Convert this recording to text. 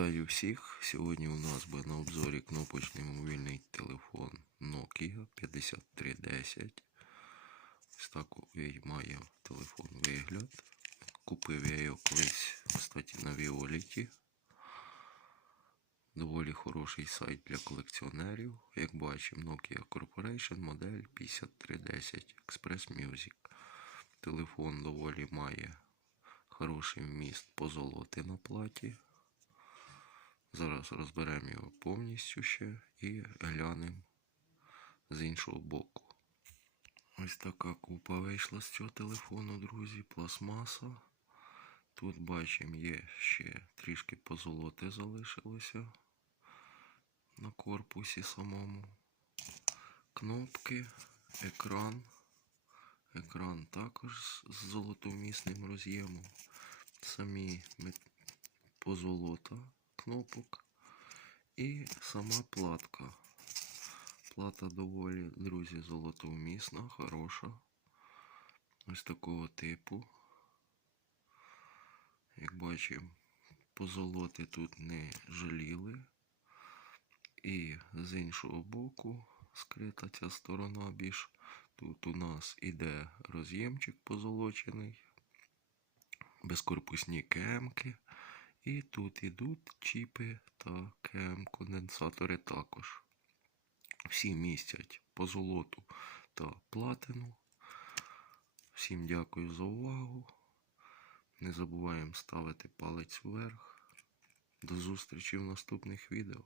Вітаю всіх! Сьогодні у нас буде на обзорі кнопочний мобільний телефон Nokia 5310. Ось такий має телефон вигляд. Купив я його колись, кстати, на Віоліті. Доволі хороший сайт для колекціонерів. Як бачимо, Nokia Corporation модель 5310 Express Music. Телефон доволі має хороший вміст позолоти на платі. Зараз розберемо його повністю ще і глянемо з іншого боку. Ось така купа вийшла з цього телефону, друзі, пластмаса. Тут бачимо, є ще трішки позолоти залишилося на корпусі самому. Кнопки, екран. Екран також з золотовмісним роз'ємом. Самі позолота кнопок і сама платка. Плата доволі, друзі, золотовмісна, хороша. Ось такого типу. Як бачимо, позолоти тут не жаліли. І з іншого боку скрита ця сторона більш. Тут у нас іде роз'ємчик позолочений, безкорпусні кемки. І тут ідуть чіпи та кем, конденсатори також. Всі містять по золоту та платину. Всім дякую за увагу. Не забуваємо ставити палець вверх. До зустрічі в наступних відео.